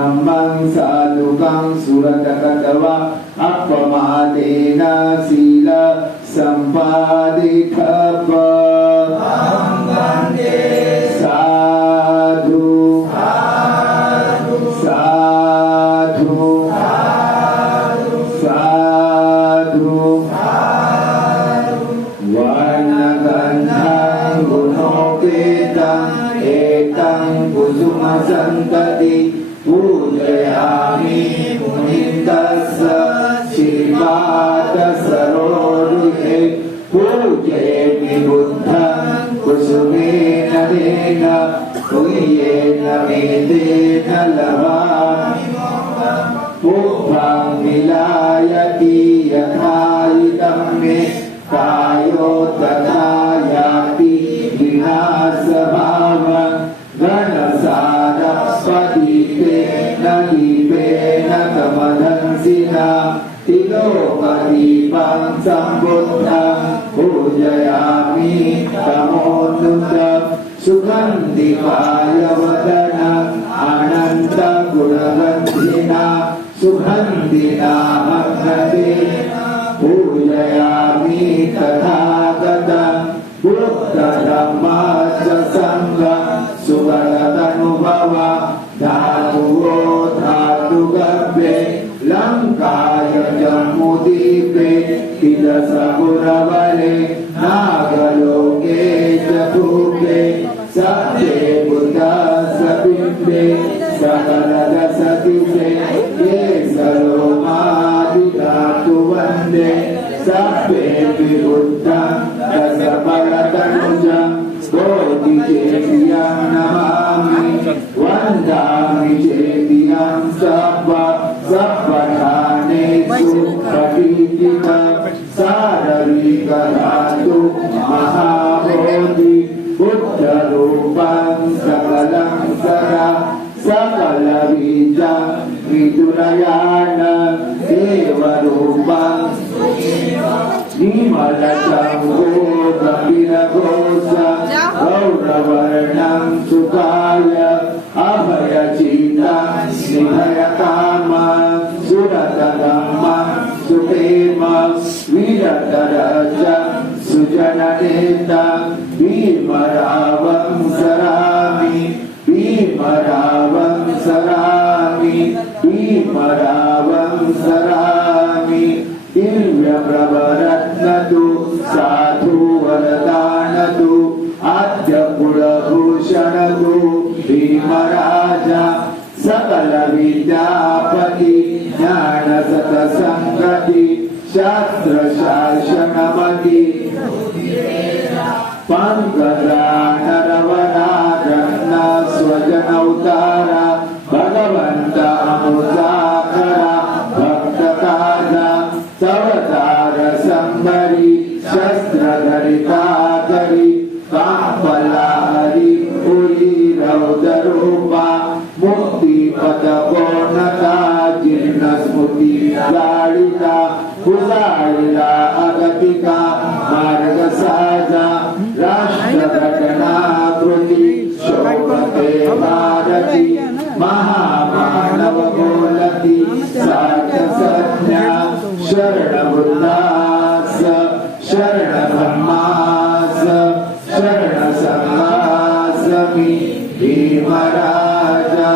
धम्मं साधुकं सुरतकटवा अपमानेन शील सम्पादितप साधु साधु साधु वर्णगन्धं गुणोपेतं एतं कुसुमसन्तति पूजयामि मुनिन्दस्य श्रीपादसरोरुहे पूजयामि बुद्धं कुसुमेन तेन पुण्येन मेदेन लभामि पुष्पं विलायति यथा इदं मे कायो तथा याति विनाशभावं गणसारस्वदीपेन दीपेन तमदंसिना तिलोकदीपं सम्बुद्धं पूजयामि तमोन्नुतं सुगन्धिकायवदनं अनन्तगुणगन्धिना सुगन्धिना मग्नते पूजयामि तथागतं बुद्धधम्मस्य सङ्घं सुगतनुभव धातुवो धातुगर्भे लङ्काय जम्बूद्वीपे तिलसपुरवरे नागलोके चतुर्भे सत्ये बुद्धस्य बिम्बे सकलदशदिशे ये सरोमादिधातु वन्दे सभ्ये विबुद्धं दशफलतनुजं बोधिचेतियं नमामि वन्दामि चेतियं सप्पठानेषु प्रतीतितं साररिकधातु महाबोधि बुद्धरूपं सकलं सदा सकलबीजं विदुरयानं देवरूपं निमलशम्भो गम्भीरघोषं गौरवर्णं सुखाय अभयचित्तं निभयकामं सुरतधम्मं सुप्रेमं विरतरजं सुजननेतं भीमरावं सरामि भीमरावं सरामि भीमरावं सरामि दिव्यप्रभरत्नतु साधु वरदानतु आद्यकुलभूषणतु भीमराजा सकलविद्यापति ज्ञानसतसङ्गति शास्त्रशासनमति पंकजानरवराजन्न स्वजनौतार भगवन्त अमुसाकर भक्तकाजा सवतार संबरी शस्त्रधरिताकरि काम्बलाहरि पुरी रौदरूपा मुक्तिपथकोन्नता जीर्णस्मृति लालिता कुलालिला अगतिका मार्गसाजा राष्ट्रघटनाकृति शोभते भारती महामानवमूलति साध्यसज्ञा शरणबुद्धास शरणधम्मास शरणसंघासमि भीमराजा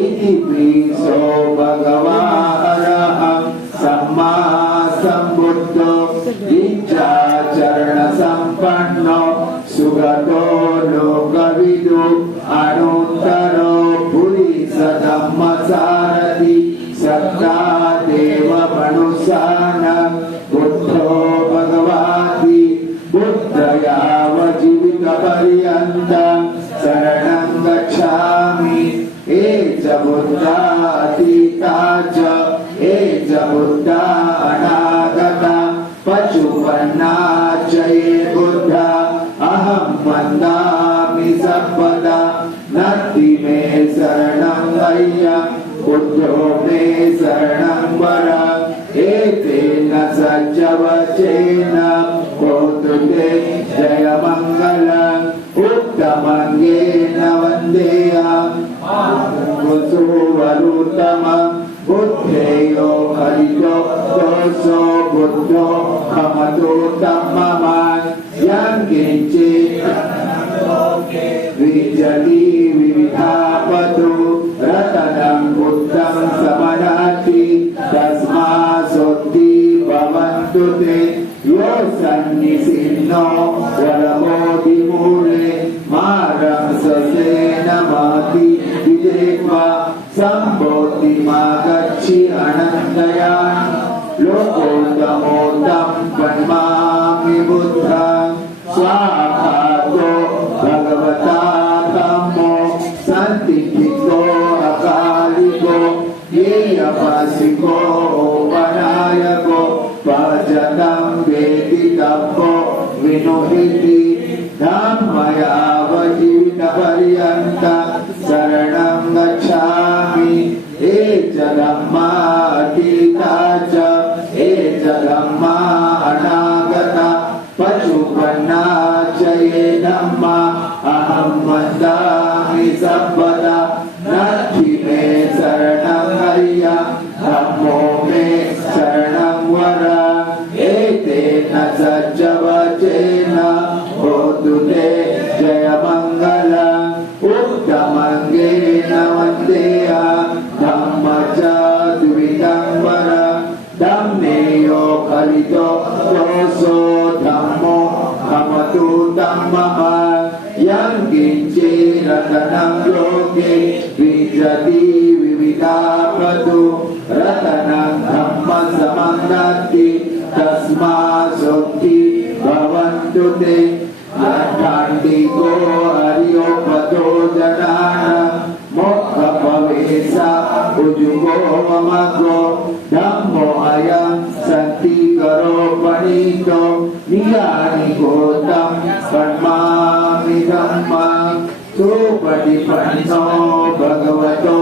इति प्रीसो भगवानः सम्मा सम्बुद्धो विद्याचरणसम्पन्नो सुगतो लोकविदु अनूत्तरो पुरीसधम्मसारथि सत्तादेवमनुसानं बुद्धो भगवाति बुद्धयावजीवितपर्यन्तं शरणं गच्छामि एच बुद्धातीता च एच बुद्धा अनागता पचुपन्ना च ये बुद्धा अहं वन्दामि सर्वदा नत्ति मे शरणं वय्यं बुद्धो मे शरणं वर एतेन सज्जवचेन होतु ते जयमङ्गलम् उत्तमङ्गेन वन्देयम् कुसुवर पुरुषोत्तमं बुद्धेयो खलितो दोषो बुद्धो खमतो तम्ममान् यं किञ्चित् विजति विविधापतु रतनं बुद्धं समनाति तस्मासोत्ति भवन्तु ते यो सन्निसिन्नो वरमोदिमूले मारं ससेनमति विजेत्वा सम्बोधिमागच्छि अनन्तयान् लोकोत्तमोत्तं वन्मामि बुद्धं स्वाहातो भगवता धम्मो सन्तिथितो अकालिको येयपसिको वनायको भजतं वेदितव्यो विनुहिति धम्मयावजीवितपर्यन्तं शरणं गच्छामि एच धम्मा अतीता च एच धम्मा अनागता पशुपन्ना च ये धम्मा अहं वदामि सर्वदा नत्थि मे शरणं हय्या धम्मो मे शरणं वरा एतेन सज्जवचेन होतु ते जयमङ्गलम् उत्तमङ्गेन वन्देया धम्मचाद्विदम्बर धम्मेयो खलितो दोषो धम्मो खमतु तम्ममान् यं किञ्चिरतनं लोके विजति विविधापतु रतनं धम्मसमन्नति तस्मासोत्ति भवन्तु ते लट्ठाण्डिको हरियोपतो जनान् मोक्षपवेशा उजुगो ममगो धम्मो अयं सन्तिकरो पणितो नियानिकोतं कर्मामि धम्मं सुपटिपन्नो भगवतो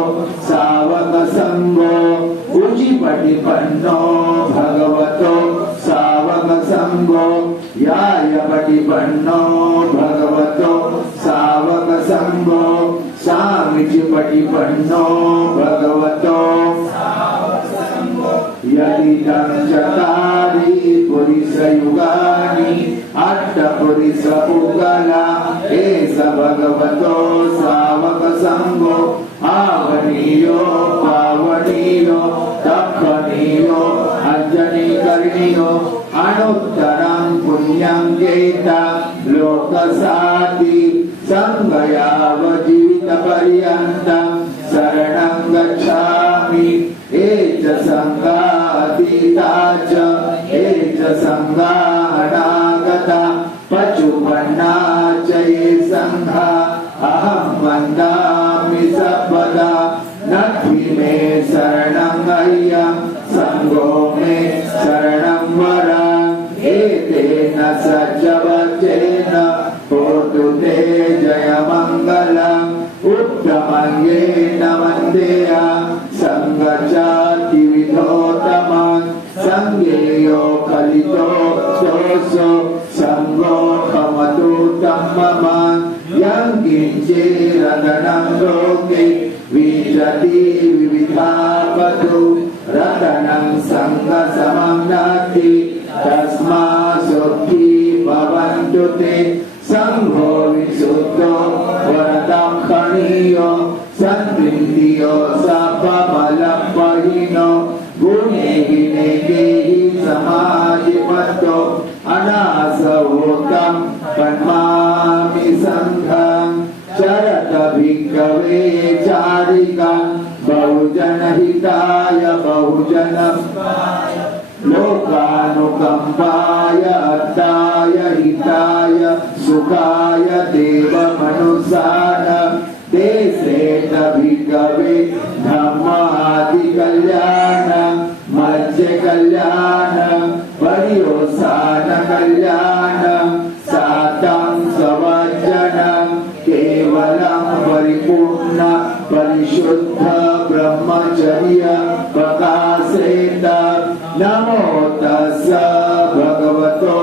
सावकसङ्गो उचिपटिपन्नो भगवतो सावकसङ्गो यायपटिपन्नो भगवतो सावकसङ्गो सामिचिपटिपन्नो भगवतो यदिदं चतारि पुरिसयुगानि अष्टपुरिसपुगला एष भगवतो सावकसङ्गो आवनीयो पावनीयो दक्षिणीयो अञ्जनीकर्णीयो अनुत्तरं पुण्यं गेता लोकसाति सङ्गयावजीवितपर्यन्तं शरणं गच्छामि एच सङ्गा अतीता च एच सङ्गा अनागता पशुपन्ना च ये सङ्घा अहं वन्दामि सर्वदा नत्थि मे शरणं हय्या सङ्गो मे शरणं वरा एतेन सज्जवचेन होतु ते जयमङ्गलम् उत्तमङ्गेन वन्देया सङ्गचातिविधोत्तमान् सङ्गेयो खलितो दोषो सङ्गो खमतु तम्ममान् यं किञ्चिरतनं लोके विजति विविधापतु रतनं सङ्गसमं नास्ति तस्मासोत्ति भवन्तु ते सङ्घो विशुद्धो वरदं खणीयो सन्निधियो सपमलपहिनो गुणे गिने गेहि समाधिपतो अनासवोतं पन्मामि सङ्घं चरत भिक्खवे चारिकां बहुजनहिताय बहुजन लोकानुकम्पाय अर्थाय हिताय सुखाय देवमनुसारं देशेन भिक्खवे धम्मादिकल्याणं मज्जे कल्याणं पर्योसान कल्याणं सातं स्ववज्जनं केवलं परिपूर्ण परिशुद्ध ब्रह्मचर्य प्रकाशेत नमो तस्स भगवतो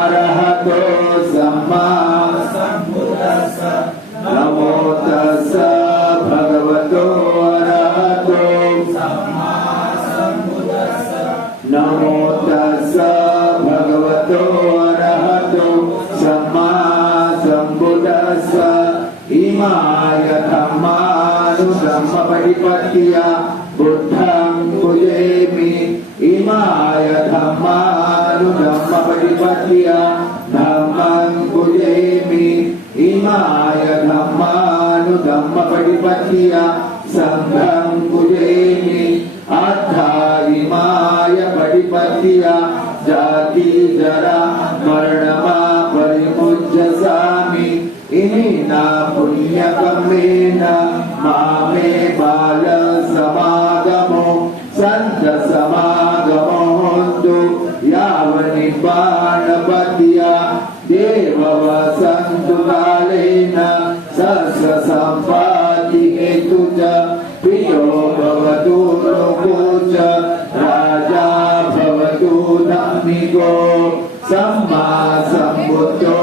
अरहतो सम्मा नमो तस्स भगवतो अरहतो नमो तस्स भगवतो अरहतो सम्मा सम्बुद्धस्स इमाय धम्मानुधम्मपरिपत्तिया बुद्धं पूजयामि इमाय धम्मानुधम्मपरिपत्तिया धम्मं पूजयामि इमाय धम्मानुधम्मपरिपत्तिया संघं पूजयामि अथा इमाय परिपत्तिया जाति जरा मरणमा परिमुच्यसामि इमिना पुण्यकर्मेण मामे बाल समागमो संत समागमो होन्तु यावनिर्वाणपत्या देववसन्तु कालेन सस्व सम्पत्ति हेतु च प्रियो भवतु लोको च राजा भवतु धार्मिको सम्मा सम्बुद्धो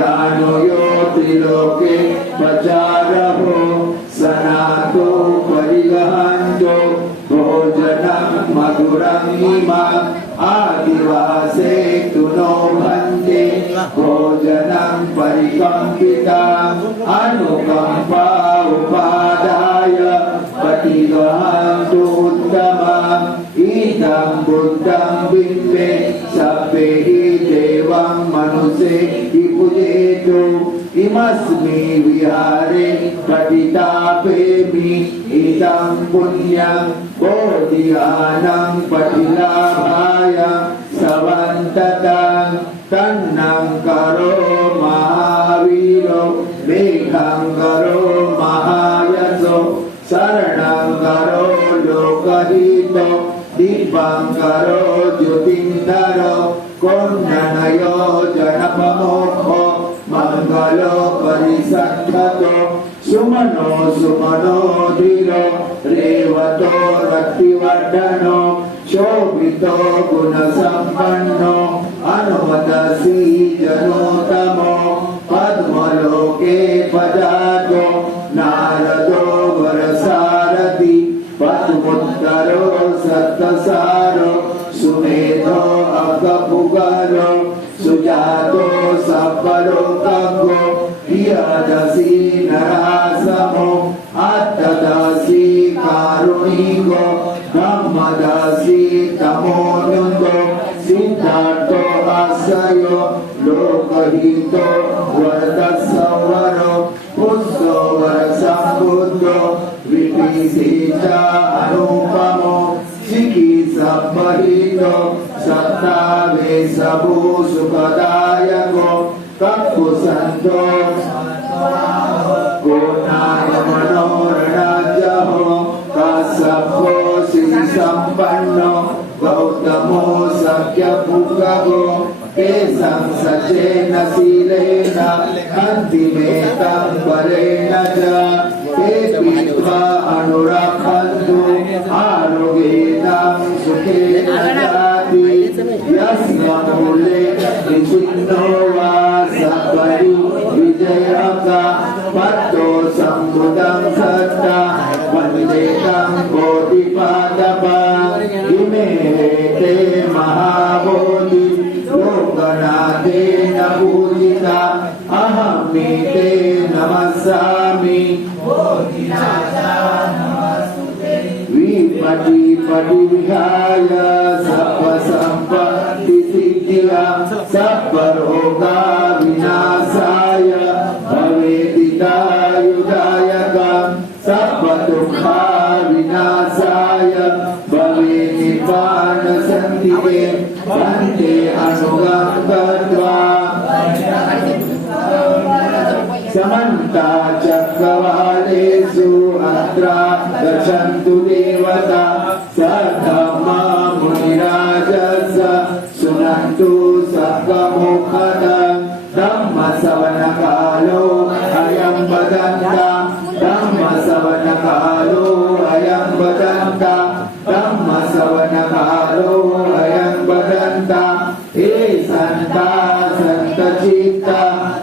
यानो यो त्रिलोके प्रचारहो सनातो परिगहन्तो भोजनं मधुरं इमम् आदिवासे तु नो भन्ते भोजनं परिकम्पितम् अनुकम्पा उपादाय प्रतिगहन्तु उत्तमम् इदं बुद्धं बिम्बे सभ्ये हि देवं मनुष्ये हि पूजेतु इमस्मि विहारे पठितापेमि इदं पुण्यं बोधियानं पठिलाभाय सवन्ततं तन्नं करो महावीरो मेघं करो महायशो शरणं करो लोकहितो दीपं करो ज्योतिंधरो कोन्ननयो जनपमोक्षो मंगलो परिसक्षतो सुमनो सुमनो धीरो रेवतो रतिवर्धनो शोभितो गुणसम्पन्नो अनुमतसी जनोतमो पद्मलोके पदातो नारदो वरसारथि पद्मोत्तरो सत्तसारो सुमेधो अकपुगरो सुजातो सपरोकगो प्रियदसी नरासमो आत्तदसी कारुणिको ब्रह्मदसी तमोनुदो सिद्धार्थो आश्रयो लोकहितो वरदसंवरो पुष्यो वरसम्बुद्धो विपिसीच अनुपमो चिकित्सपहितो सत्तावेशभू सुखदायको कक्कुसन्तो कोणाय मनोरणाजहो कश्यपो श्रीसम्पन्नो गौतमो सख्यपुगो केशं सचेन शीलेन अन्तिमेतं बलेन च ते पीत्वा अनुरक्षन्तु आरोग्येन सुखेन जाति यस्य मूले निचिन्नो वा सपरि विजयक पत्तो सम्बुद्धं सत्ता वन्देतं बोधिपादपम् इमे ते महाबोधि लोकनाथेन पूजिता अहं ते नमस्सामि विपटिपटिविहाय सर्वसम्पत्तिसिद्धिया सर्वरोगा विनाशाय भवेदिदायुदायकं सर्वदुःखा विनाशाय भवे निपानसन्तिके वन्दे अनुगं कृत्वा समन्ता चक्रवालेषु अत्र गच्छन्तु देवता सद्धम्मा मुनिराजस्य शृण्वन्तु सकमुखदं धम्मश्रवणकालो अयं वदन्ता धम्मश्रवणकालो अयं वदन्ता धम्मश्रवणकालो अयं वदन्ता हे सन्ता सन्तचित्ता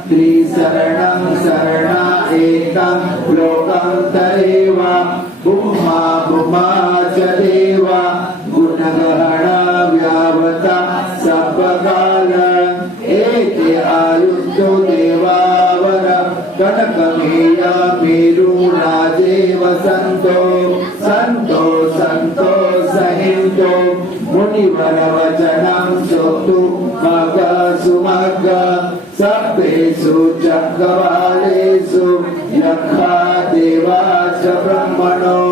त्रिशरणं शरणा एकं लोकं तदेव भूमा भूमा च देवा गुणगहना नागबालेषु यक्षा देवाश्च ब्रह्मणो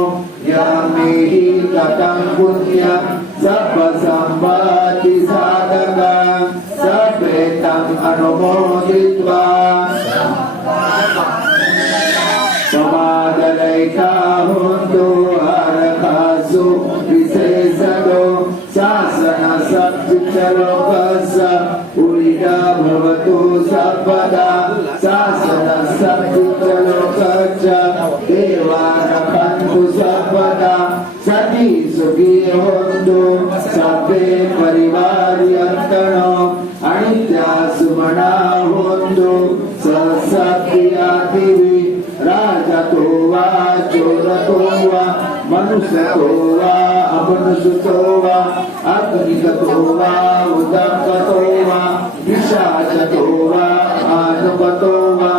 यामेहि ततं पुण्यं सर्वसम्पत्ति साधकं सपेतं अनुमोदित्वा समादलैका होन्तु अर्कासु विशेषतो शासन सच्चित्तलोकस्य उरिता भवतु सर्वदा शासन सच्चित्तलोकस्य देवा रक्षन्तु सर्वदा सती सुखी होन्तु सर्वे परिवार्यन्तनो अनित्या सुमना होन्तु सत्सत्यादिवि राजतो वा चोरतो वा मनुष्यतो वा अमनुष्यतो वा अग्निगतो वा उदकतो वा विशाचतो वा आनुगतो वा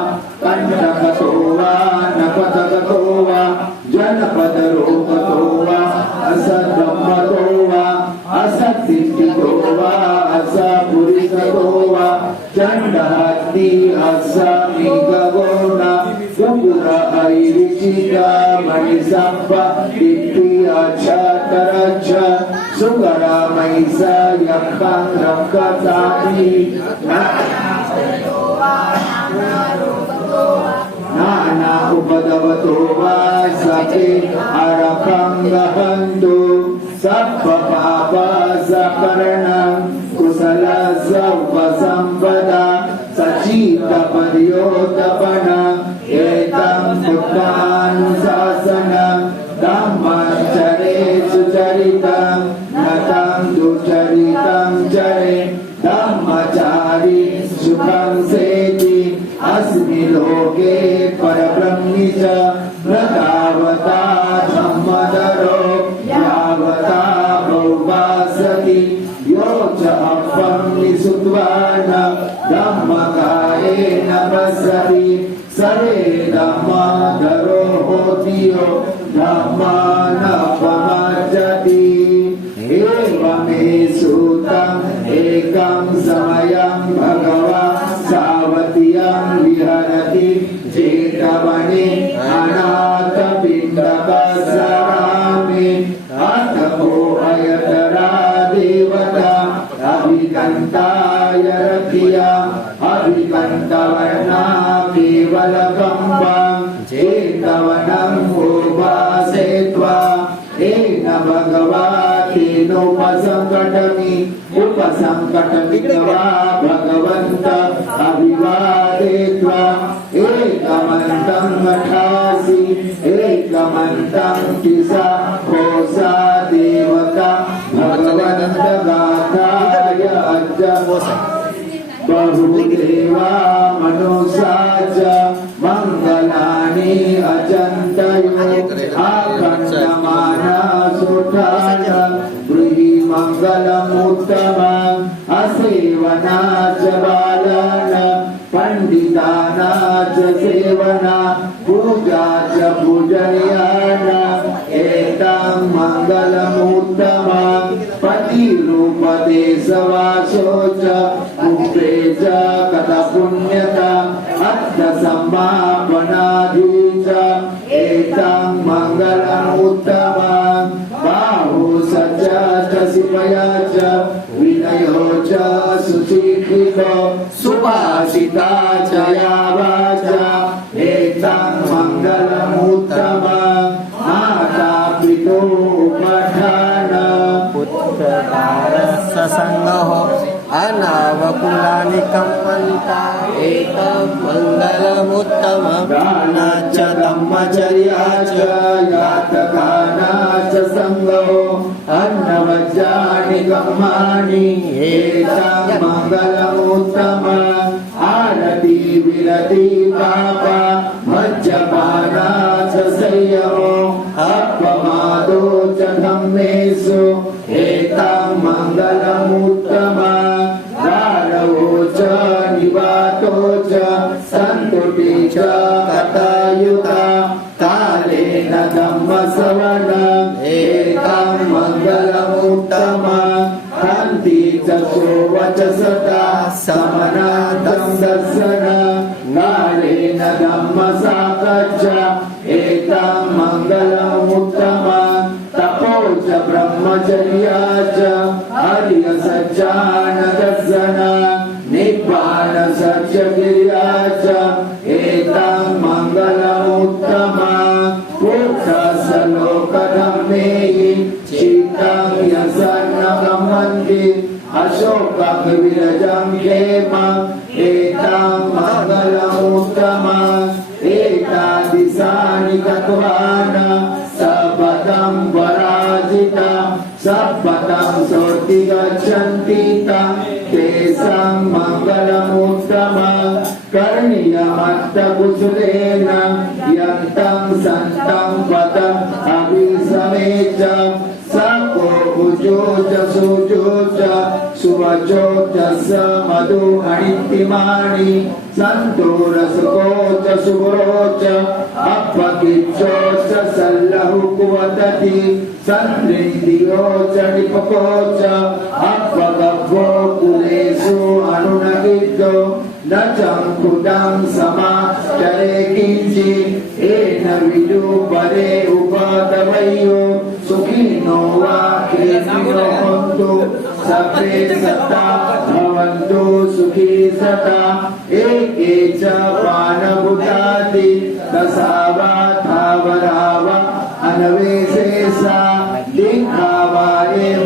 कंटकतो वा नपतगतो वा जनपदरोगतो वा असद्ब्रह्मतो वा असत्तिष्ठितो वा असपुरिसतो वा चण्डहस्ति असमीगगोण सुपुर ऐरिचिका मणिसप्प दिट्टि अक्षतरच्छ सुकर मैसा यक्षं रक्षसामि नाना उपदवतो वा सखे अरखं गहन्तु सप्प पाप सकरणं कुशल सर्वसंपदा सचीत पर्योतपन एतं बुद्धानुशासनं धम्मचरे सुचरितं नतं दुचरितं चरे धम्मचारी सुखं सेति अस्मि लोके परब्रह्मणि च न तावता धम्मदरो यावता बहुवासति यो च अपं निसुत्वान धम्मकायेन पश्यति सवे धम्मदरो होति यो धम्मानपमज्जति एवमे सूतम् एकं समयं भगवान् सावतीयं विहरति जेतवने अनाथपिण्डकसरामे अथको अयतरा देवता अभिकन्ताय रथिया अभिकन्तवर्णा केवलकम्बं जेतवनं उपासेत्वा तेन भगवतेनोपसङ्कटमि उपसङ्कटमित्वा भगवन्त अभिवादेत्वा एकमन्तं मठासि एकमन्तं किसा कोसा देवता भगवन्त गाथाय बहुदेवा मनुषा च मङ्गलानि अचन्तयो आकण्डमाना सुठान गृही मङ्गलमुत्तमम् असेवना च बालान पण्डिताना च सेवना पूजा च पूजनीयान एतं मङ्गलमुत्तमम् पतिरूपते सवासो च पुत्रे च कथपुण्यता अर्थसम्मापनादि च एतं मङ्गलमुत्तमम् बाहु सच शिपया च विनयो च सुचित्रितो सुभाषिता च या वाचा एतं मङ्गलमुत्तमम् माता पितु उपठान पुत्रकारस्य सङ्गः अनावकुलानि कम्पन्ता एतं मङ्गलमुत्तमं दान च धम्मचर्या च यातकाना च सङ्गो अन्नवज्राणि कर्माणि एतं मङ्गलमुत्तमम् आरति विरति पाप मज्जपाना च संयमो अपमादो च धम्मेषु एतं मङ्गलमुत्तमम् दारवो च निवातो च सन्तुति च कथायुता कालेन धम्मश्रवणम् एतं मङ्गलमुत्तमम् हन्ति च सोवचसता समनादं दर्शनम् कालेन धम्मसाकच्च एतं मङ्गलमुत्तमं तपो च ब्रह्मचर्या च आर्यसज्जानदर्शन निब्बाणसत्यक्रिया च एतं मङ्गलमुत्तमं पुरुषसलोकधर्मेहि चित्तं यसन्नगमन्ति अशोकं विरजं क्षेमं एतं मङ्गलमुत्तमं एतादृशानि गत्वान सपदं पराजितं सपदं सोऽति गच्छन्ति तं तेषां मङ्गलमुत्तमं करणीयमत्तकुशलेन यन्तं सन्तं पदम् अभिसमेच सको भुजो च सुजो च सुवचो च स मधु अणितिमानि सन्तो रसको च सुवरो च अपकिच्चो च सल्लहुक वदति सन्निधियो च निपको च अपगभ्वो कुलेषु अनुनगितो न चङ्कुटं समाचरे किञ्चित् येन विदुपरे उपदवयो सुखिनो वा केशिनो हन्तु सर्वे सत्ता भवन्तु सुखी सदा एके च पानभुताति दशावा थावरावा अनवेशेषा लिङ्गावा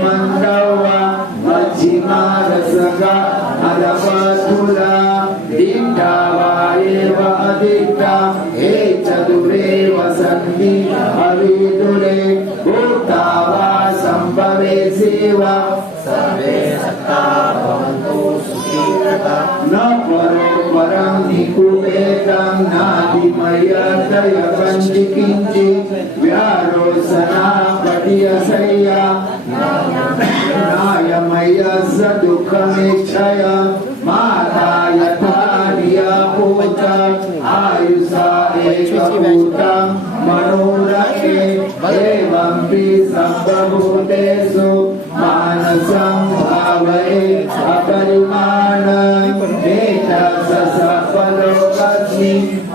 मन्दवा मध्यमा रसगा अदपथुला लिङ्गावा एव अधिका हे चतुरे वसन्ति अविदुरे भूतावा सम्भवे सेवा सर्वे सत्ता भवन्तु सुखीकता न परो परं निकुपेतं नादिमयतय कञ्चि किञ्चित् व्यारोसना पटियशय्या नायमयस्य दुःखमेक्षय माता यथा नियपूता आयुषा एकभूतं मनोरके एवं वि सर्वभूतेषु मानसं भावये अपरिमाणम् एतत्सफलोकस्मि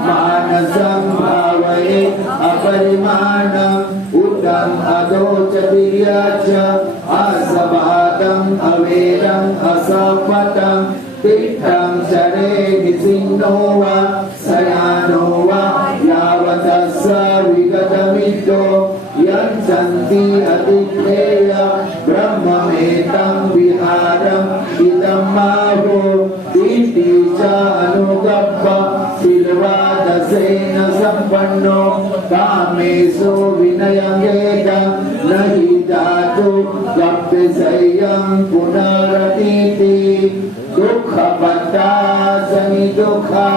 मानसं भावये अपरिमाणम् उदम् अधो च च असभातम् अवेदम् असपतम् तिष्ठं चरे निसिन्नो वा शयानो वा यावतः विगतमितो यच्छन्ति अतिथेय ब्रह्ममेतं विहारम् इदं माहो इति च अनुगप्प सिल्वादसेन सम्पन्नो कामेषु विनयङ्गेन न हि दातु गप्यशय्यं पुनरतीति दुःखपत्तासनि दुःखा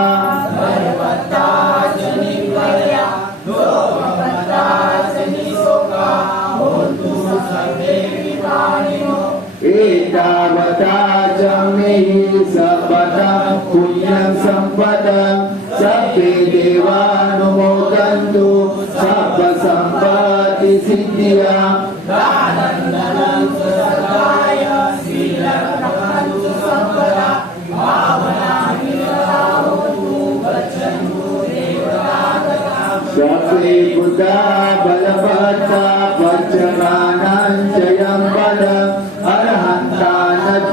एतावता च मे सपदं पुण्यं सम्पदं सर्वे देवानुमोदन्तु सर्वसम्पत्ति सिद्धिया सर्वे बुद्धा बलवता पञ्चकानां जयं बलम् अरहन्तानज्जतेजेन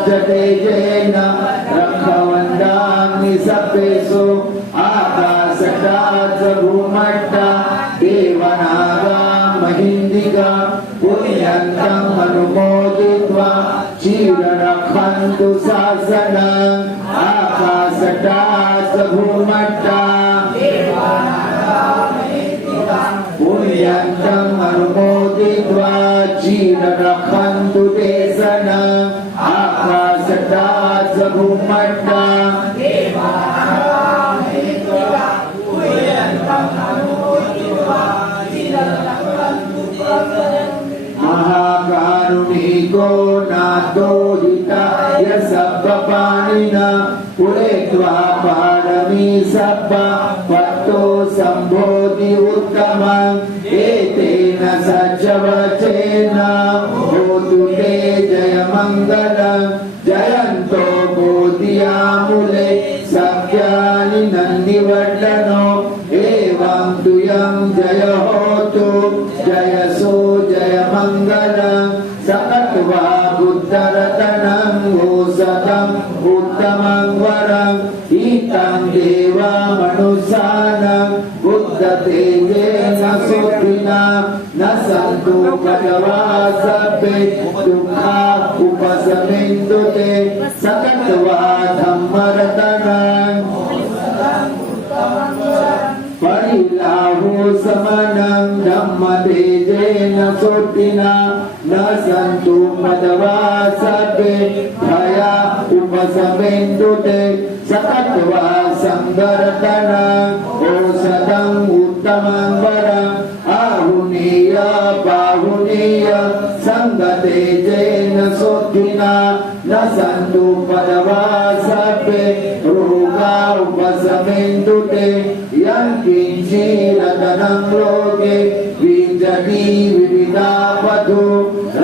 रक्षवन्तानि सर्वेषु आकाशटात् भूमट्टा देवनागा महिन्दिका पुण्यन्तम् अनुमोदित्वा चिररक्षन्तु शासनम् आकाशटात् भूमट्टा पुण्यन्तम् अनुमोदित्वा चिररक्षन्तु देशनम् आकाशटात् भूमट्टा महाकारुणिको नाथो हिताय सब्बपाणिना पुरेत्वा पारमी सब्ब पत्तो सम्बोधि उत्तमम् एतेन सज्जवचेन होतु ते जयमङ्गलम् जयन्तो बोधियामुले सख्यानि नन्दि न सन्तु पदवा सभ्ये दुःखा उपशमिन्तु ते सकत्वा धम्मरतनान् परिलाभो समनं धम्मतेजेन सोत्तिना न सन्तु पदवा सभ्ये भया उपशमिन्तु ते सकत्वा संवर्धनं औषधम् उत्तमं वरम् आहुनीय बाहुनीय संगतेजेन सोत्तिना न सन्तु पदवा सभ्ये रोगा उपशमिन्तु ते यत्किञ्चिरतनं लोके विंशति विविधावधू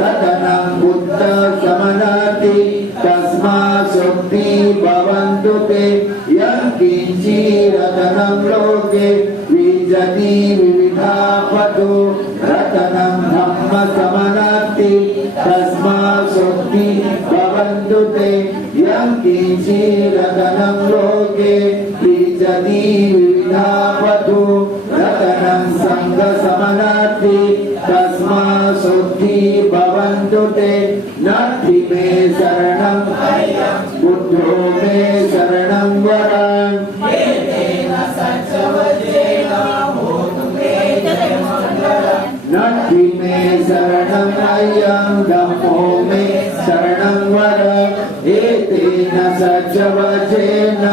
रतनं बुद्ध समनति तस्मात् शक्ति भवन्तु ते यत्किञ्चिरतनं लोके विंशति विविधावधू रतनं धम्म समनति तस्मात् शक्ति भवन्तु ते यत्किञ्चिरतनं लोके विंशति विविधावधू रतनं संघ समनति तस्मात् शक्ति भवन्तु ते नत्थि मे शरणं बुद्धो मे शरणं वरम् नत्थि मे शरणं अयं धम्मो मे शरणं वरम् एतेन सच्चवचेन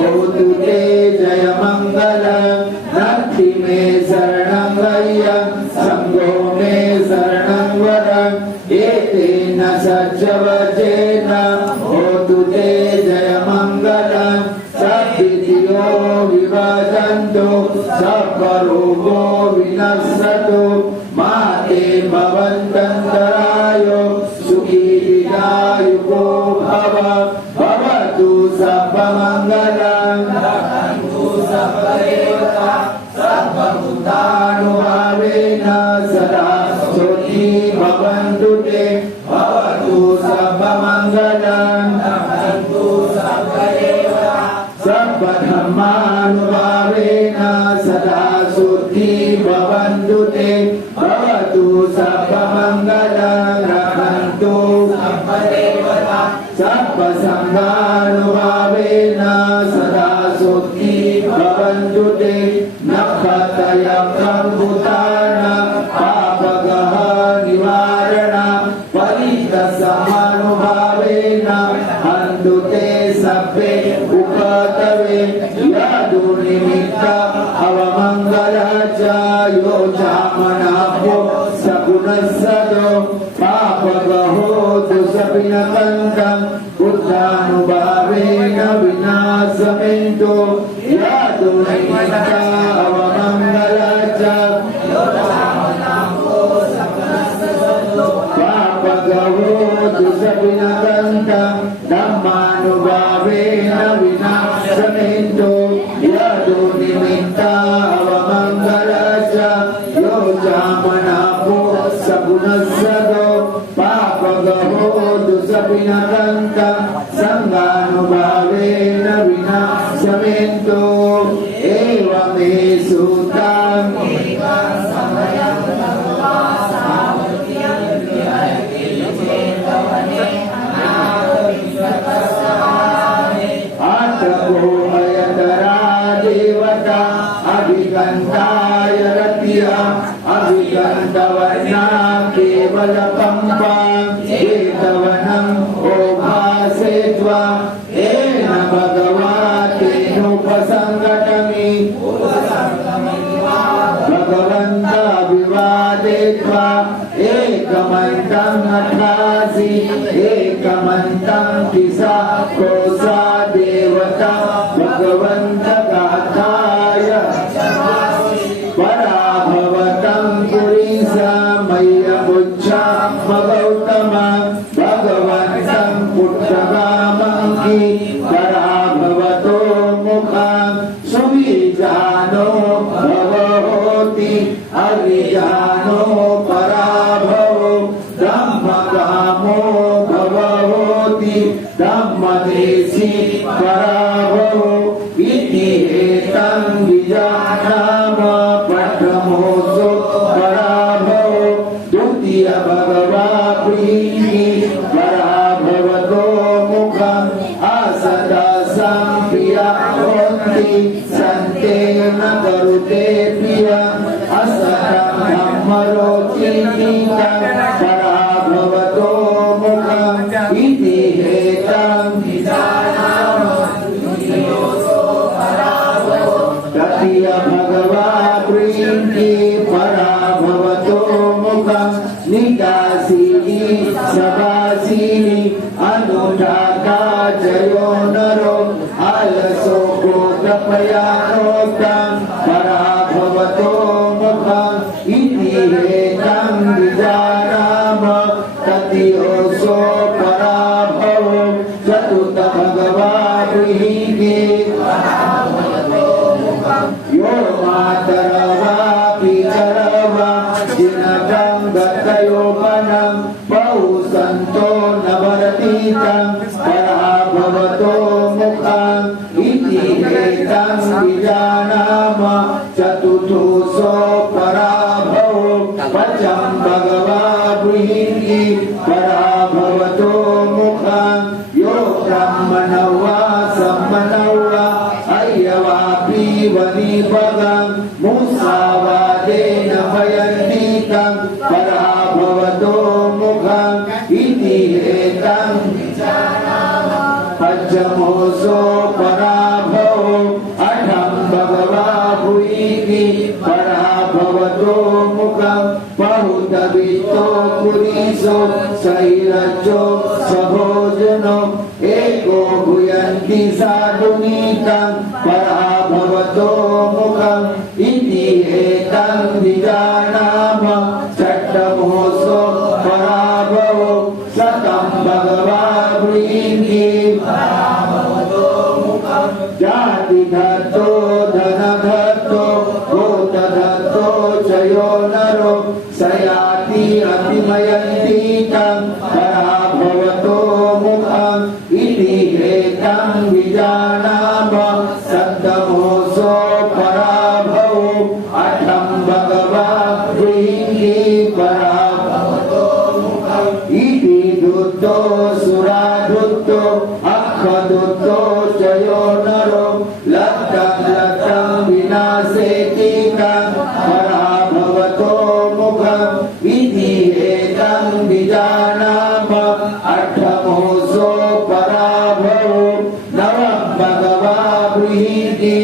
होतु ते जयमङ्गलम् नत्थि मे शरणं अयं सङ्घो मे शरणं वरम् एतेन सच्चवचेन होतु ते जयमङ्गलम् सद्वितियो विभजन्तु सर्वरोगो विनश्यतु मा ते भवन्तन्तरायो सुखी दीर्घायुको भव भवतु सर्वमङ्गलम् सर्वभूतानुभावेन सदा सुखी भवन्तु ते भवतु सर्वमङ्गलम् सर्वधर्मानुभावेन सदा सुखी भवन्तु ते भवतु सर्वमङ्गलम् रक्षन्तु सर्वसङ्गानुभावेन सदा सुखी भवन्तु ते नक्षत्रयं भूतानां पापगः निवारण परितसमानुभावेन हन्तु ते सभ्ये उपतवे यदु निमित्त अवमङ्गल च यो चामनाभ्यो सगुणसदो पापगहो दुःसपिनकन्तं बुद्धानुभावेन विनाशमेन्तु यदु निमित्त अवमङ्गल च पापगहो दुःसपिनकन्तं धम्मानुभावेन विनाशमेन्तु यदु निमित्त अवमङ्गल च यो चामनाभो सगुणसदो पापगहो दुःसपिनकन्तं सङ्गानुभावेन विनाशमेन्तु एवमे सूताम् देवता अभिगन्धाय रतिया अभिगन्धवर्णा केवल पंपा जेतवनम् ओभासेत्वा येन भगवातेनोपसङ्गतमि भगवन्ताभिवादेत्वा एकमन्तं अठासि एकमन्तं किसा कोसा देवता भगवन्तगाथाय पराभवतं पुरीसा मय्यमुच्छा गौतम भगवन्तं पुत्रगामङ्की पराभवतो मुखं सुविजानो भवहोति अविजानो पराभवो ब्रह्मकामो भवहोति ब्रह्मदेशी पराभवो इति एतं विजानाम प्रथमोऽसो परा भगवा प्रीति पराभवतो मुखम् असदासां प्रिया होन्ति सन्तेन करुते प्रिया असतं ब्रह्मरोचिनीतं पराभवतो मुखम् इति हेतं तृतीय भगवा प्रीति पराभवतो मुखम् निकासिनी सभासिनी अनुठाका जयो नरो आलसो गोतपयानोक्तं पराभवतो मुखम् इति हेतं विजानाम ततियोऽसो पराभवो चतुर्थ भगवा प्रीति यो मातरवा पितरवा जिनकं गतयोपनं बहु सन्तो नवरतीतं पराभवतो मुखम् इति हेतं विजानाम चतुर्थोऽसो पराभवो पञ्चम भगवा प्रीति पराभवतो मुखम् यो ब्रह्मणो वा सम्मनो वा अय्यवापि वनिपगं मुसावादेन भयन्तीतं पराभवतो मुखम् इति हेतं पञ्चमोऽसो पराभवो अठं भगवा भुयिः पराभवतो मुखम् बहुतवित्तो पुरीशो सैरजो सभोजनो एको भुयन्ति साधुनीतं पराभवतो मुखम् इति हेतं विजानाम षट्टमोऽसो पराभवो शतं भगवा प्रीति जातिधत्तो धनधत्तो गोतधत्तो चयो नरो सयाति अतिमयन्तीतं पराभवतो मुखम् इति हेतं विजानाम सप्तमोऽसो पराभवो अठं भगवा प्रीति पराभवतो मुखम् इति दुत्तो सुराधुत्तो अक्षदुत्तो चयो नरो लब्धं विनाशेतिकं पराभवतो मुखम् इति हेतं विजानाम अष्टमोऽसो पराभवो नवम भगवा प्रीति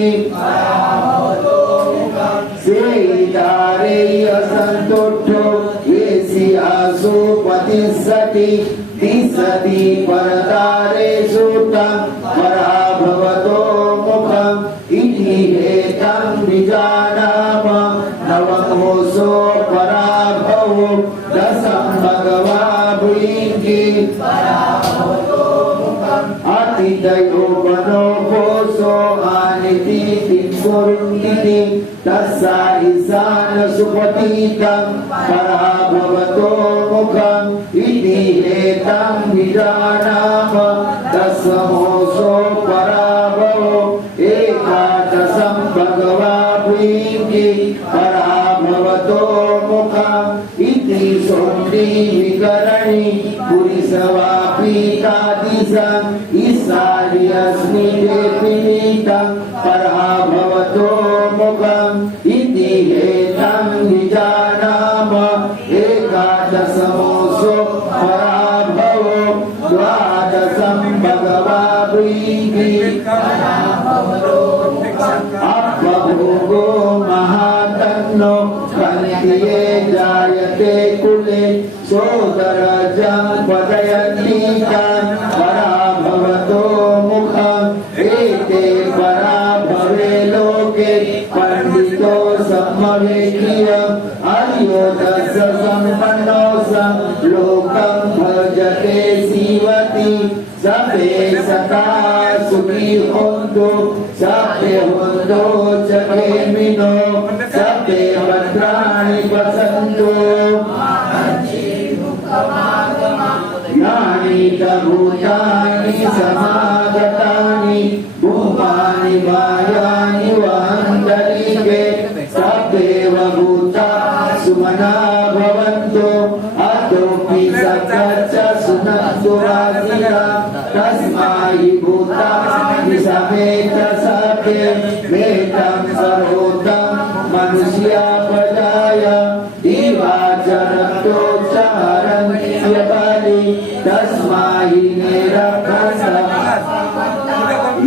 सेयितारे असन्तुष्टो वेश्यासु पतिस्सति तिस्सति परदारेषु तं पराभवतो मुखम् इति हेतं विजानाम नवमोऽसो पराभवो दशम भगवा प्रीति अतिदयो वनो कोशो आनिति कुरुन्निति तस्सा ईशान सुपतितं पराभवतो मुखम् इति हेतं विजानाम दशमोऽसो पराभवो एकादशं भगवा प्रीति पराभवतो मुखम् इति सोण्डी विकरणी पुरिसवापीतादिशम् ईशार्यस्मि देपिनीतं पराभवतो मुखम् इति हेतं विजानाम एकादशमोऽसो पराभवो द्वादशं भगवा प्रीति अपभोगो महातन्नो कन्ये जायते कुले सोदरजं पदयन्तीतं पराभवतो मुखम् एते पराभवे लोके पंडितो सम्मवेकीयम् अर्योदस्य सम्पन्नो सं लोकं भजते सीवति सबे सदा सुखी होन्तु सबे होन्तु जगेमिनो सबे भद्राणि पश्यन्तु यानि च भूतानि समागतानि भूमानि मायानि वहन्तरिके सदेव भूता सुमना भवन्तु अतो अतोऽपि सकृच्च सुनन्तु वासिका तस्मै भूतानि समेत सभ्ये वेदं सर्वोत्तम मनुष्यापदाय दिवाचरतो च हरन्त्य बलि तस्मै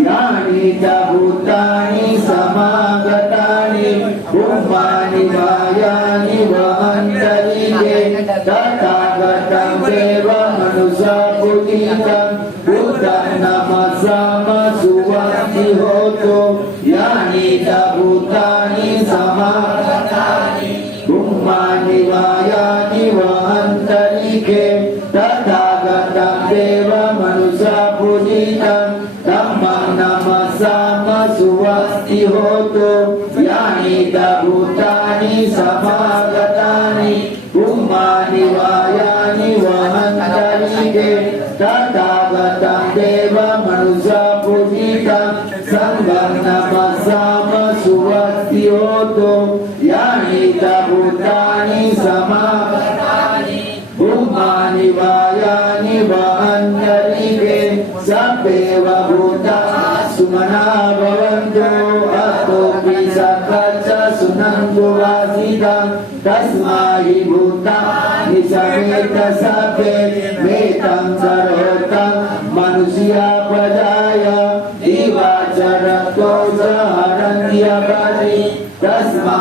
यानि च भूतानि समागतानि भूमानि वायानि वहन्तरिगे तथागतं देव मनुष्यपुनीतं बुद्धं नमस्सामसुवन्ति होतो यानि च भूतानि समागतानि भूमानि वायानि वहन्तरिगे तथागतं देव मनुष्यपुनीतं धम्मं नमस्सामसुवन्ति होतो यानि च भूतानि समागतानि भूमानि वायानि वहन्तरिगे तथागतं देव मनुष्यपुनीतं संघं नमस्सामसुवन्ति होतो यानि च भूतानि समागतानि भूमानि वायानि वहन्तरिगे सभ्येव भूता सुमना भवन्तु अतोऽपि सकृच्च सुनन्तु वासितं तस्मै भूतानि समेत सभ्ये वेदं सर्वोत्तम मनुष्यापदाय दिवाचरतो च हरन्त्य बलि तस्मै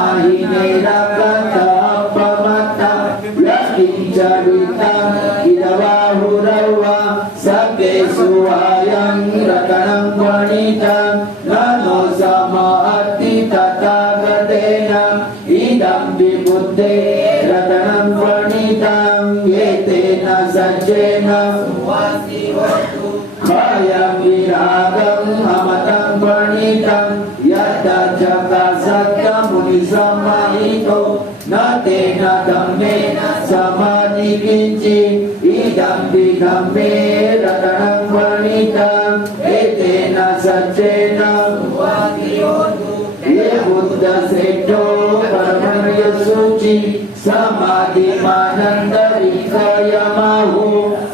निरगन्तमपमत्तं यत्किञ्चरितं इदबाहुरवा सभ्येषु अयं रतनं वणितं नमो समहति तथागतेन इदं विबुद्धे रतनं वणितं एतेन सज्जेन खयं विरागम् अमतं वणितं यद्दजकसत्तमुनिसम्महितो न तेन धम्मेन समाधिकिञ्चि इदं विधम्मे रतनं वणितं एतेन सज्जेन ये बुद्धश्रेष्ठो परमर्यशुचि समाधिमानन्दरिकयमाहु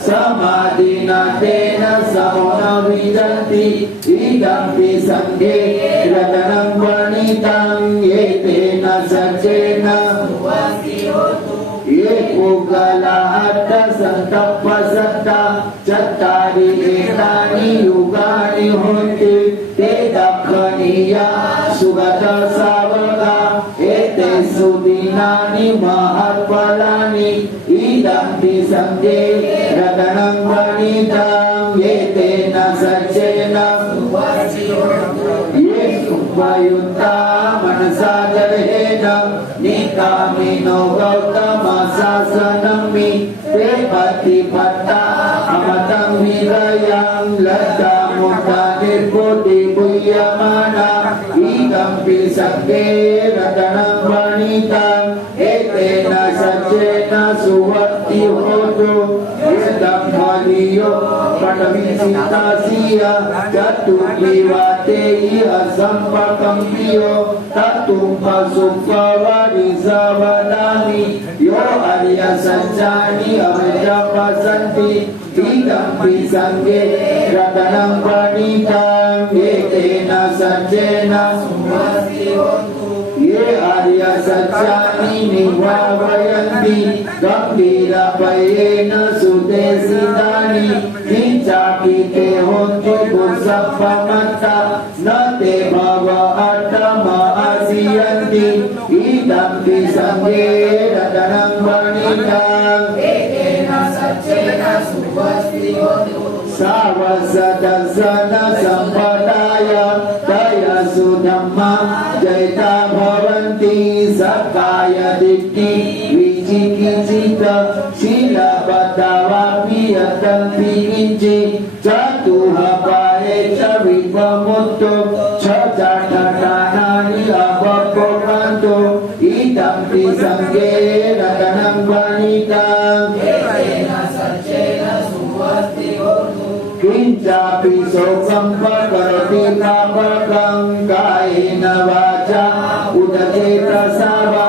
समाधिना तेन समो न विदन्ति इदं विसङ्गे रतनं वणितं एतेन सज्जेन ये पुगलाहत सन्तपसत्ता चत्तारि एतानि युगानि होन्ति ते दक्षिणीया सुगत सावका एतेषु दिनानि महत्फलानि इदं विसङ्गे रतनं वणितं एतेन सज्जेन ये सुखयुक्ता मनसा जलेन निकामिनो गौतमशासनं मे ते पतिपत्ता अमतं विरयं लज्जामुक्ता निर्कोटिपुयमाना इदं विसङ्गे रतनं वणितं एतेन सज्जेन सुवन्ति होतो इदं बलियो पटविसितासिया चतुर्विवातेयि असम्पकम्पियो तत्तुम्पसुखवरिसवदामि यो अर्यसज्जानि अवजपसन्ति इदं विसङ्गे रतनं वणितं एतेन सज्जेन ये आर्यसज्जानि निभावयन्ति गम्भीरभयेन सुदेशितानि किञ्चापि ते होन्ति दुःसम्पमत्ता न ते भव अट्टमहसियन्ति इदं विसङ्गे रतनं वणितं सावसदर्शन सम्पदाय तयसु धम्मा जयता भवन्ति सकाय दिट्टि विचिकित्सित शीलबद्धवापि यतन्ति किञ्चि चतुःपाये च विपमुक्तो छटानानि अवपोकन्तो इदं विसङ्गे रतनं वणितं किञ्चापि शोकं करोति पापकं कायेन वाचा उदके प्रसावा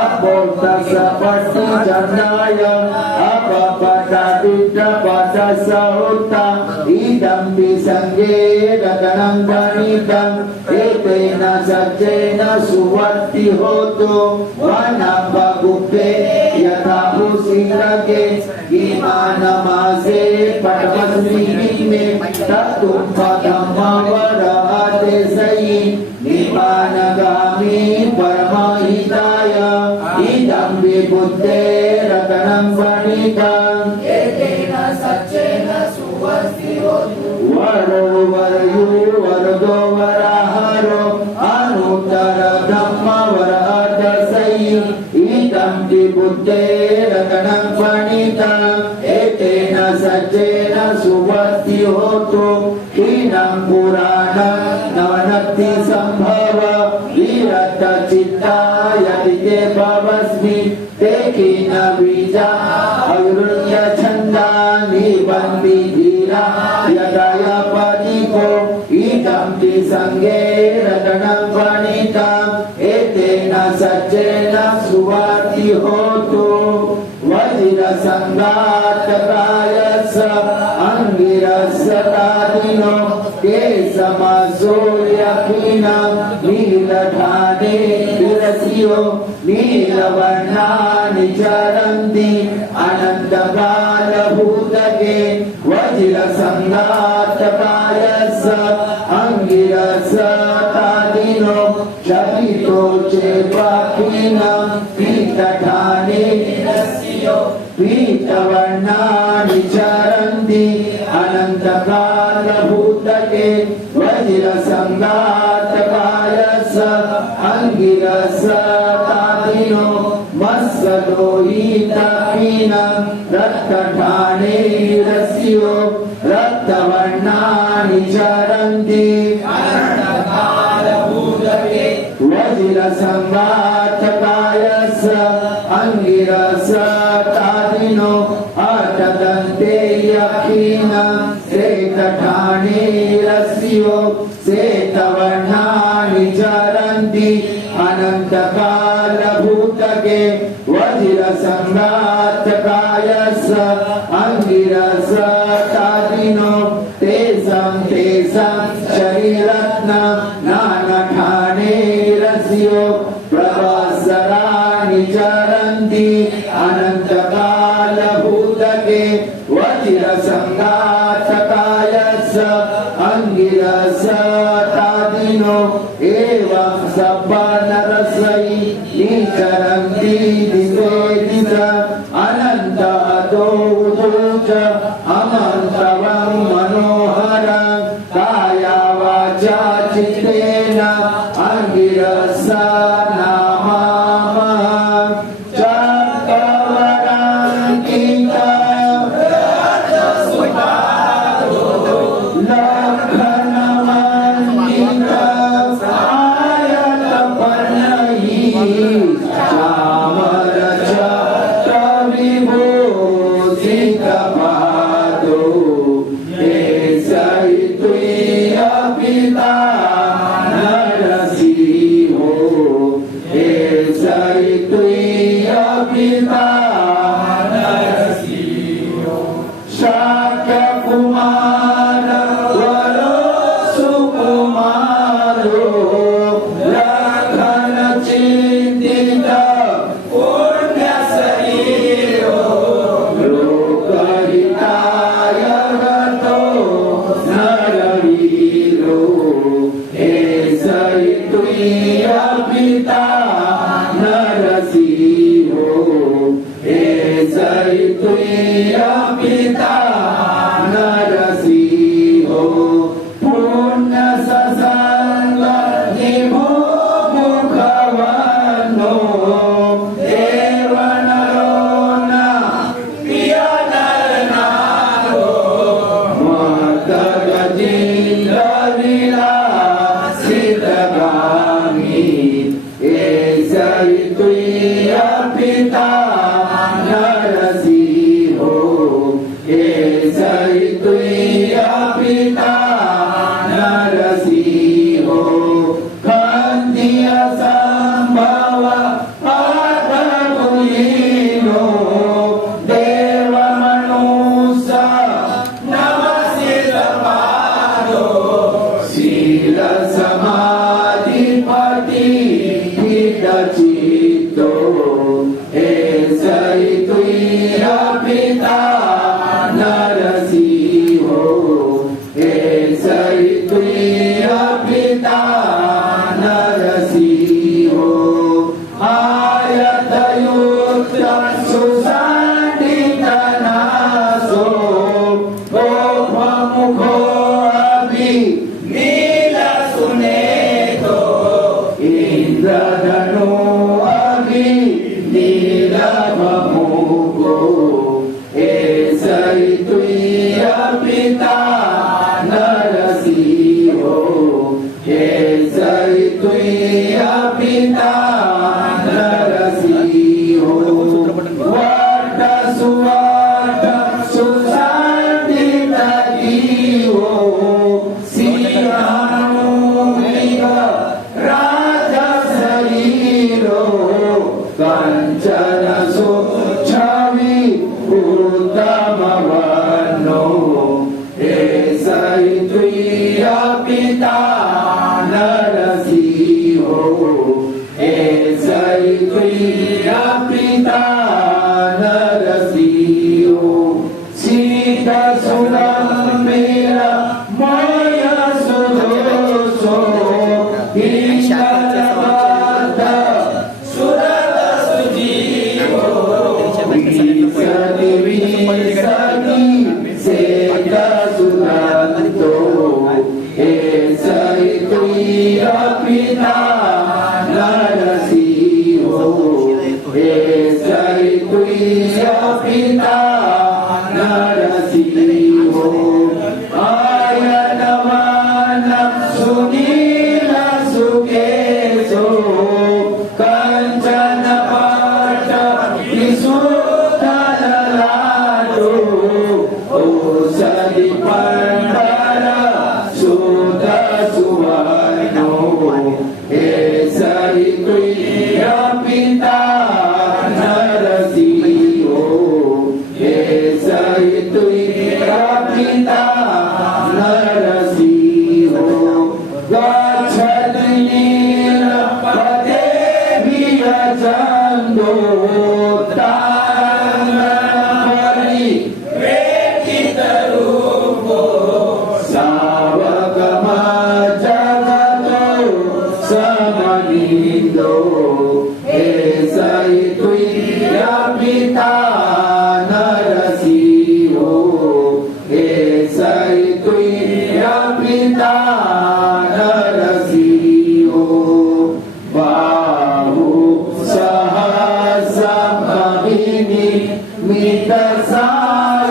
अपोक्तसपट्टिचण्डाय सहोत्ता इदम्पि संगे रतनं वनितं एतेन सज्जेन सुवर्ति होतु वनं बगुप्ते यथा भूसिंहके इमानमासे पटवस्मि मे तत्तुं पदमवरहते सयि निपानगामी परमहिताय इदं विबुद्धे रतनं वनितं एतेन सच्चेन सुवर्ति होतु वरो वरयु वरदो वराहरो अनुत्तर धम्म वरहतसयि इदं विबुद्धे रतनं वनितं एतेन सच्चेन सुवर्ति होतु हीनं पुराणं नवनति संभव विरत चित्ता यदि ते भवस्मि ते कीन बीजा अवृत्य छन्दा निबन्धि धीरा यदय पदिको इदं ति संगे रतनं वनितं एतेन सज्जेन सुवर्ति होतु वज्र संघातकायस्य अंगिरसतादिनो केशमसूर्यकीना नीलठाने विरसियो नीलवर्णानि चरन्ति अनन्तकालभूतके वज्र संघातकायस्य अंगिरसतादिनो चरितो चेत्वाकीना पीतठाने पीतवर्णानि चरन्ति अनन्तकालभूतके वज्र संघातकायस्य अंगिरसतादिनो मत्सलोहितकीना रक्तठाने रस्यो रक्तवर्णानि चरन्ति अनन्तकालभूतके वज्र संघातकायस्य अंगिरसतादिनो अटदन्ते यकीना श्वेतठाने रस्यो श्वेतवर्णानि चरन्ति अनन्तकालभूतके वज्र संघातकायस्य अंगिरसतादिनो तेषां शरीरत्न नानठाने रस्यो प्रवासराणि चरन्ति अनन्तकालभूतके वज्र संघातकायस्य अंगिरसतादिनो एवं सप्पनरसै चरन्ति दिशे दिशा अनन्त अतो च अमन्तवं मनोहरं काया वाचा चित्तेन अंगिरसा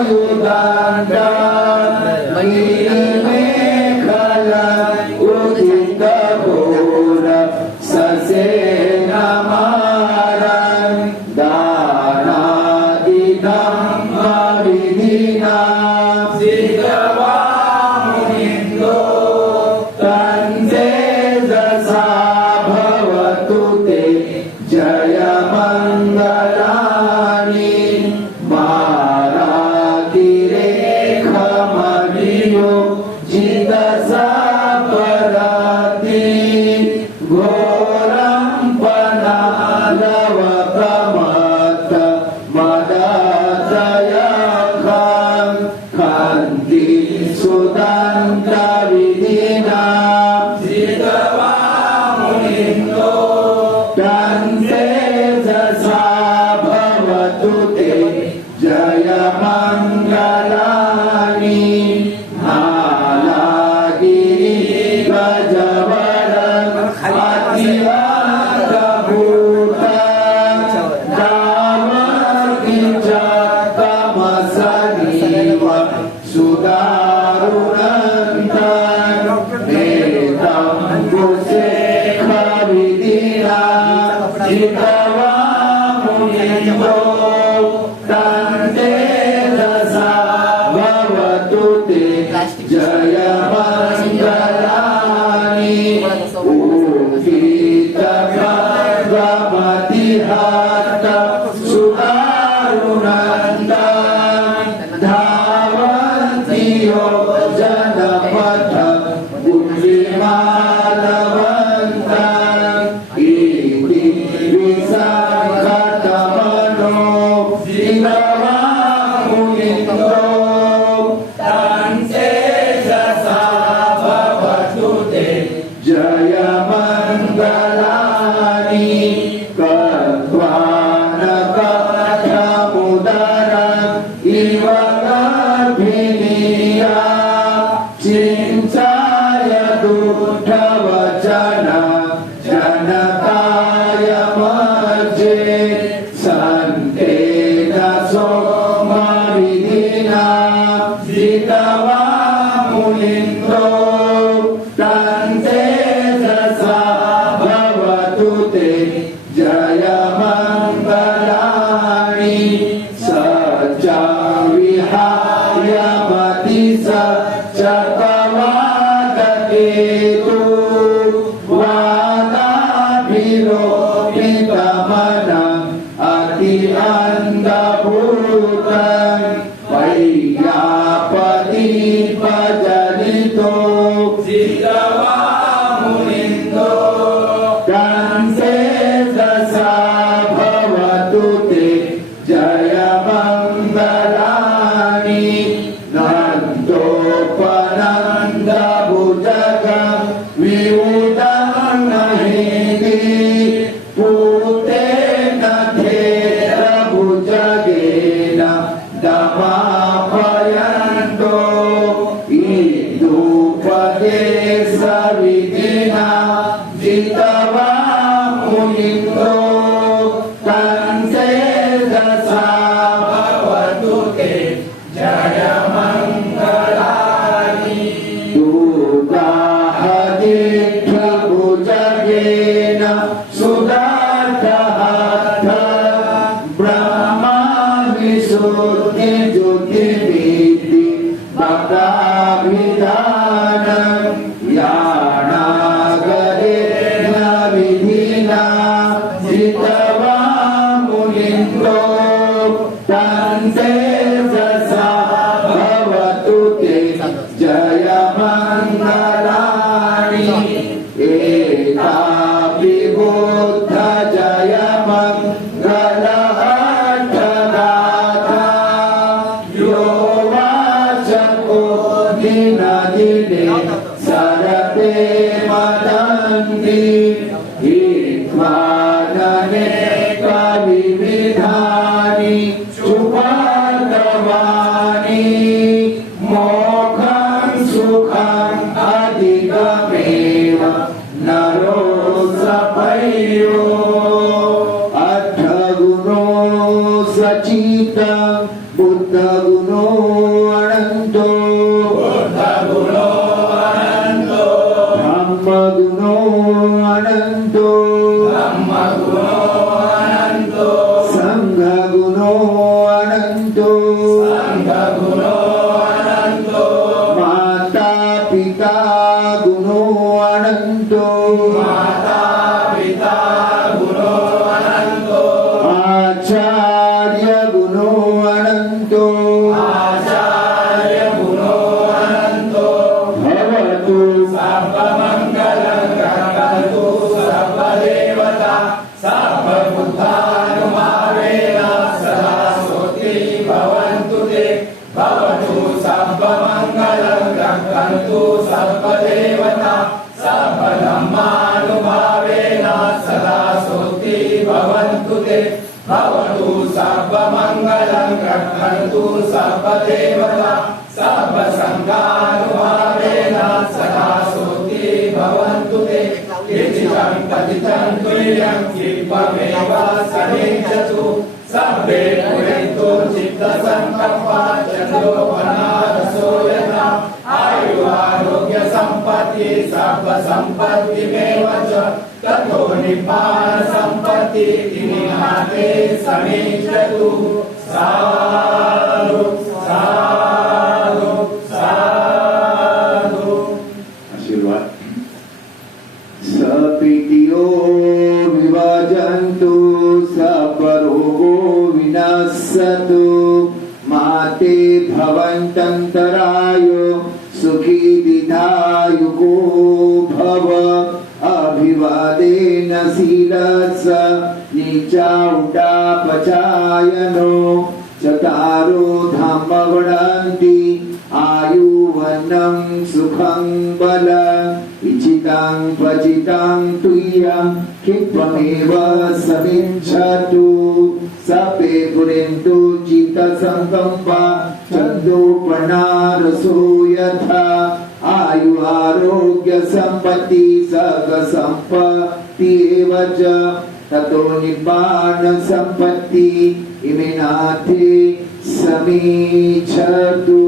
आयुधांत मेखला उदित घोर ससेन मारं दानादिनं विधिना सिद्धवामुनिन्दो तन्ते दशा भवतु ते जय मंगलानि मारातिरेखमणियो जितसापराति घोरं पनालवकमत मदतयखं खन्ति सुदन्तविधिना सिद्धवामुनिन्दो तन्ते दशा भवतु ते जय मंगलानि हालागिरि गजवर अतिवादभूत दावकिच तमसनीव सुदारुणन्त नेतं कुशेखविधिना जितवामुनिन्दो तन्ते दशा भवतु ते जय मंगलानि ऊर्जितभद्रमतिहत सुदारुणन्त धावन्ति योजनपथ बुद्धिमानवन्त इति विसङ्गतमनो जितवामुनिन्दो तन्ते दशा भवतु ते जय मंगलानि कत्वानकथमुदरम् इव गर्भिणीया चिञ्चायदुष्टवचन जनकाय मज्जे सन्तेन सोमविधिना जितवामुनिन्दो तन्ते दशा भवतु ते जय मंगलानि सच्चं विहाय मति सच्चकवादकेतु वादाभिरोपितमनम् अति अन्धभूतं वैयापदीपजनितो जितवामुनिन्दो तन्ते दशा भवतु ते जय मंगलानि नन्दोपनन्दभुजग विमुदं नहिति पूतेन थेरभुजगेन दमापयन्तो इदुपदेशविधिना जितवामुनिन्दो तन्ते दशा भवतु ते जय मंगलानि दुर्गाहदिभुजगेन सुदार्थहस्थ ब्रह्मा विशुद्धिज्योतिर्विद्धि भक्ताभिधानं यानागरेण विधिना जितवामुनिन्दो तन्ते दशा भवतु ते जय मंगलानि एतापि बुद्ध जय मंगलहठगाथा यो वाचको दिन दिने सरते मदन्ति हित्वाननेक विविधानि सुपदवानि मोक्षं सुखम् अधिगमेव नरो सपयो अथ गुणो सचित बुद्ध गुणो अनंतो बुद्धगुणो अनन्तो धम्मगुणो अनंतो धम्मगुणो अनन्तो संघगुणो अनंतो संघगुणो अनन्तो माता पिता गुणो अनंतो माता पिता गुणो अनन्तो आचार्य गुणो अनंतो आचार्य गुणो अनन्तो भवतु सर्वमङ्गलं रक्षन्तु सर्वदेवता सर्वबुद्धानुभावेन सदा सोति भवन्तु ते भवतु सर्वमङ्गलं रक्षन्तु सर्वदेवता सर्वधर्मानुभावेन सदा सोति भवन्तु ते भवतु सर्वमङ्गलं रक्षन्तु सर्वदेवता सर्वसङ्घानुभावेन सदा सोति भवन्तु ते यजितं पतितं तुल्यं शिल्पमेव सनिच्छतु सर्वे पुरन्तु चित्तसङ्कल्पा चन्द्रोपनादसो यथा आयुरारोग्यसम्पत्ति सर्वसम्पत्तिमेव च ततो निब्बाणसम्पत्तिः इनिनाथे सनिच्छतु साधु साधु साधु आशीर्वाद सपीतियो विभाजन्तु सपरोगो विनश्यतु माते भवन्तन्तरायो सुखी दीर्घायुको भव अभिवादेन शीलस्य नीचाउटापचायनो चतारो धम्मवदन्ति आयुवन्नं सुखं बलम् इचितं क्वचितं तुय्यं क्षिप्रमेव समिच्छतु सपे पुरेन्तु चित्तसङ्कम्पा चन्दोपनारसो यथा आयु आरोग्य सम्पत्ति सर्गसम्पत्ति एव च ततो निब्बाण सम्पत्ति इमे नाथे समीच्छतु।